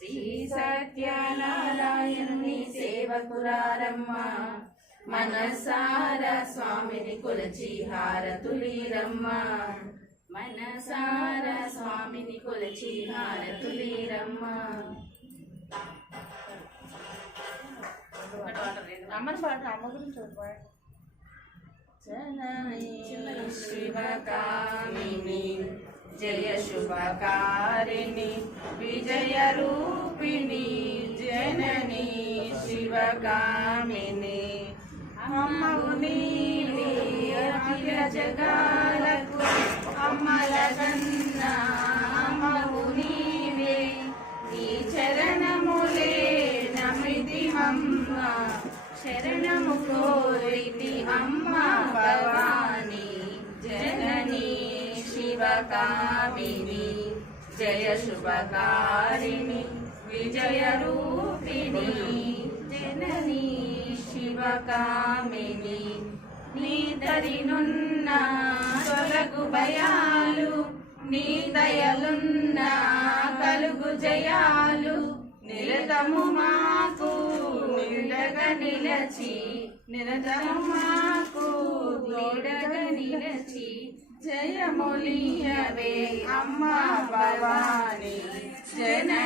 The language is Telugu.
శ్రీ సత్యనారాయణుని సేవకురారమ్మ మనసార స్వామిని కొలచి హారతులీరమ్మ మనసార స్వామిని కొలచి హారతులీరమ్మ అమ్మని పాట అమ్మ గురించి శివకామిని జయ శుభకారిణి విజయ రూపిణి జనని శివకామిని అమ్మవు నీవే అఖిల జగాలకు అమ్మల కన్నా అమ్మవు నీవే నీ చరణములే నమితిమమ్మ శరణము కోరితి అమ్మ భవాని జనని శివకామిని జయ శుభకారిణి విజయ రూపిణి జనని శివకామిని నీ దరినున్న తొలగు భయాలు నీ దయలున్న కలుగు జయాలు నిరతము మాకు నిండగా నిలచి నిరతము మాకు తోడగా నిలచి జయములియవే అమ్మ భవాని జనని